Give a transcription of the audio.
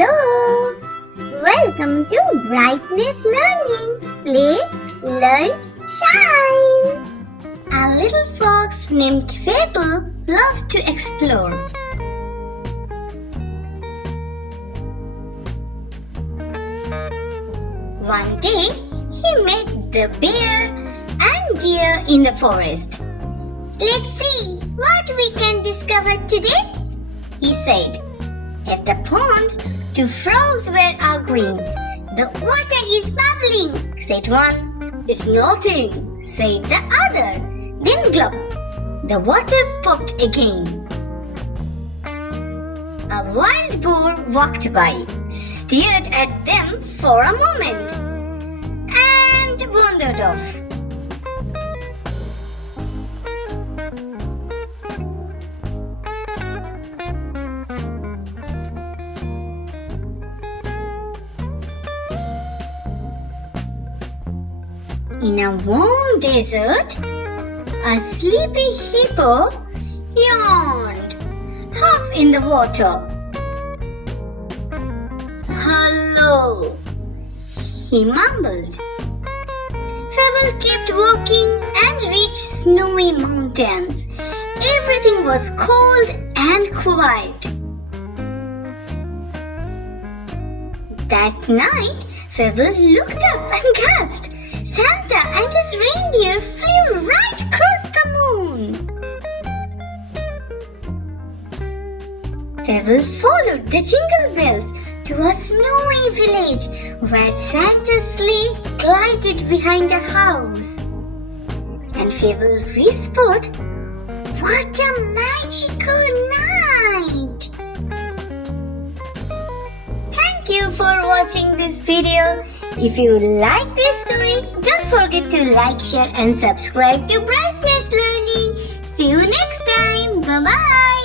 Hello! Welcome to BrightNest Learning. Play, learn, shine! A little fox named Fable loves to explore. One day, he met the bear and deer in the forest. "Let's see what we can discover today," he said. At the pond, two frogs were arguing. "The water is bubbling," said one. "It's nothing," said the other. Then glop, the water popped again. A wild boar walked by, stared at them for a moment, and wandered off. In a warm desert, a sleepy hippo yawned, half in the water. "Hello," he mumbled. Fable kept walking and reached snowy mountains. Everything was cold and quiet. That night, Fable looked up and gasped. Santa and his reindeer flew right across the moon. Fable followed the jingle bells to a snowy village where Santa's sleigh glided behind a house. And Fable whispered, "What a magical night!" Thank you for watching this video. If you like this story, don't forget to like, share and subscribe to BrightNest Learning. See you next time. Bye-bye.